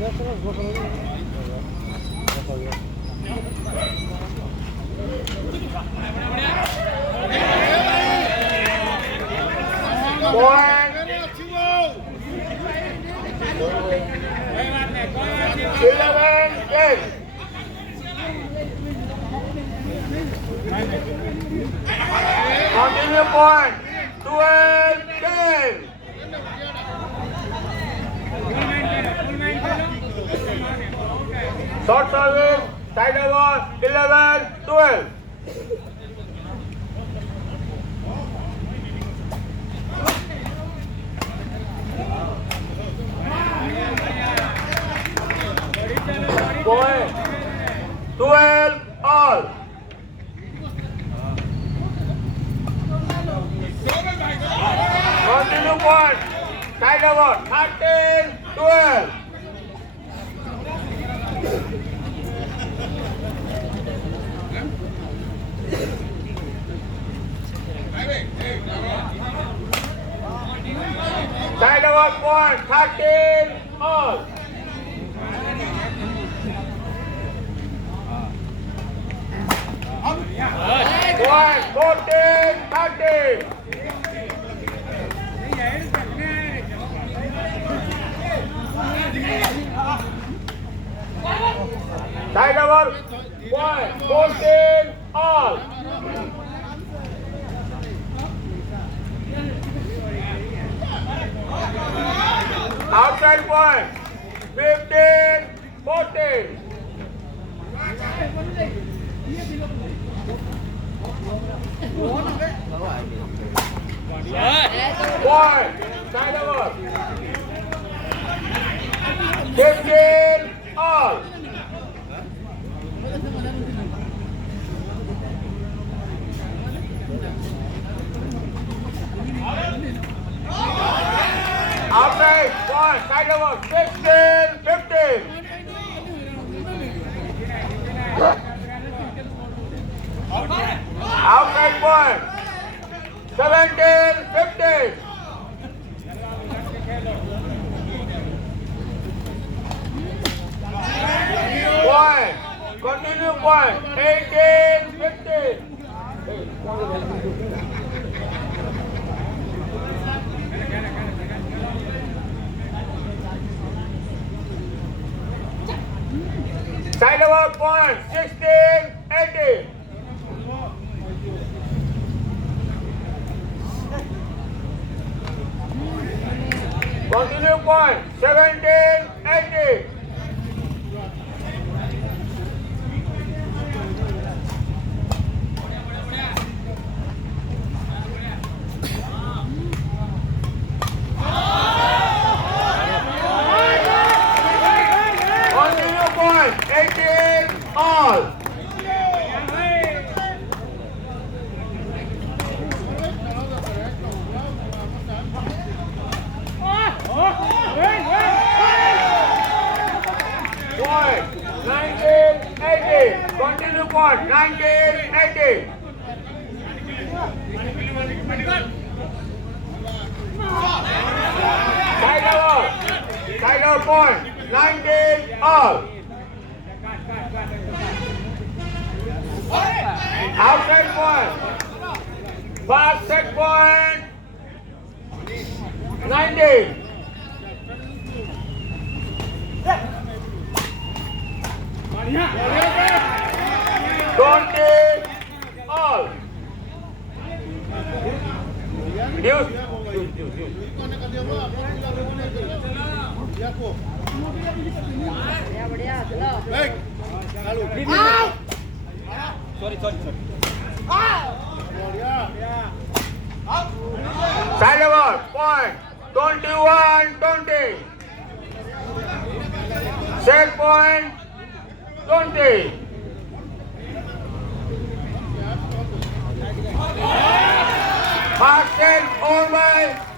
Point 11 10. Continue point 12 10. Short service, side over 11 12. Point 12 all. Continue point, side over 13 12. Side over point 13 all. Point 14 13. Side over point 14 all. Outside point 15 14. Point side over 15 all. Outside point side over 16 15. Outside point 17 15. Point continue point 18 15. Side over point 16 18. Continue point 17 18. Continue point 18 all. Point 19 18. Continue point 19 18. Side over point 19 all. Outside point. Fast set point 19. 20 all. Reduce. Side over point 21 20. Set point 20. Mark 10 all by